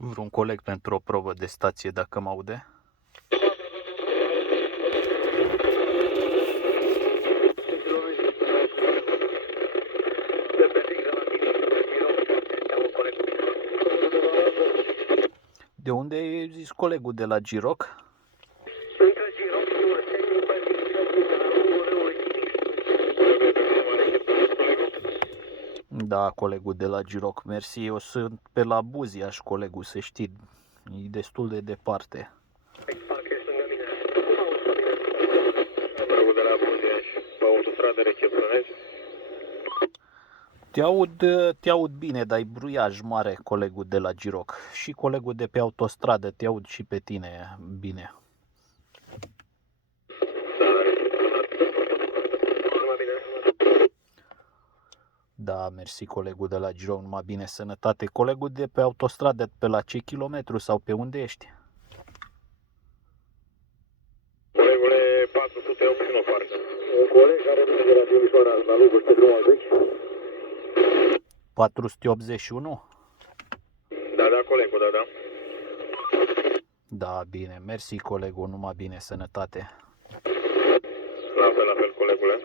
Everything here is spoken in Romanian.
Vreun coleg pentru o probă de stație, dacă mă aude. De unde e zis colegul de la Giroc? Da, colegul de la Giroc, mersi. Eu sunt pe la Buziaș, colegul, să știi. E destul de departe. Colegul de la Buziaș, pe autostradă recepționezi? Te aud bine, dar e bruiaj mare, colegul de la Giroc. Și colegul de pe autostradă, te aud și pe tine bine. Da, mersi, colegul de la Giroc, numai bine, sănătate. Colegul de pe autostradă, pe la ce kilometru sau pe unde ești? Colegule, 481 parcă. Un coleg care vine de la Timișoara la Lugoj pe drumul 10. 481? Da, colegul, da. Da, bine, mersi, colegul, numai bine, sănătate. La fel, colegule.